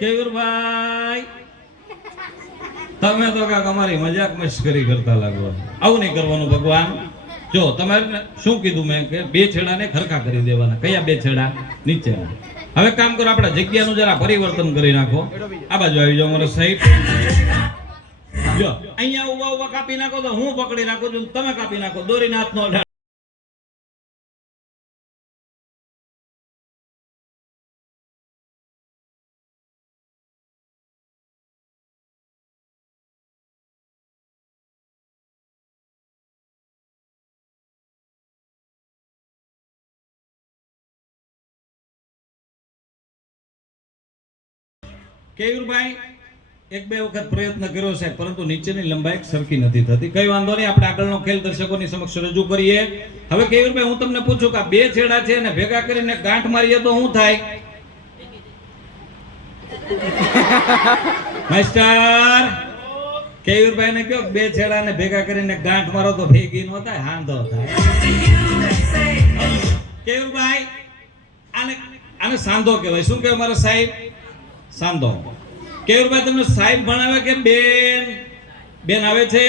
કેવીરભાઈ તમે તો કાંઈક અમારી મજાક મશ્કરી કરતા લાગો આવું નહીં કરવાનું ભગવાન. જો, તમારે શું કીધું મેં કે બે છેડાને ખરખા કરી દેવાના. કયા બે છેડા? નીચેના. હવે કામ કરો, આપણા જગ્યાનું જરા પરિવર્તન કરી નાખો. આ બાજુ આવી જાઓ મારો સાઈડ જો, અહીંયા ઊભા ઊભા કાપી નાખો તો હું પકડી નાખું છું તમે કાપી નાખો. દોરીને હાથનો કેયુરભાઈ એક બે વખત પ્રયત્ન કર્યો છે પરંતુ નીચેની લંબાઈ સરખી નથી થતી. કઈ વાંધો નહીં આપણે આગળનો ખેલ દર્શકોની સમક્ષ રજૂ કરીએ. હવે કેયુરભાઈ હું તમને પૂછું કે આ બે છેડા છે ને ભેગા કરીને ગાંઠ મારીએ તો શું થાય? માસ્ટર કેયુરભાઈ ને કયો બે છેડા ને ભેગા કરીને ગાંઠ મારો તો ભેગી નો થાય હાંધો થાય. કેયુરભાઈ આને આને સાંધો કહેવાય. શું કહેવાય મારા સાહેબ? સાંધો કેવુરભાઈ તમને સાહેબ ભણાવે કે બેન? બેન આવે છે?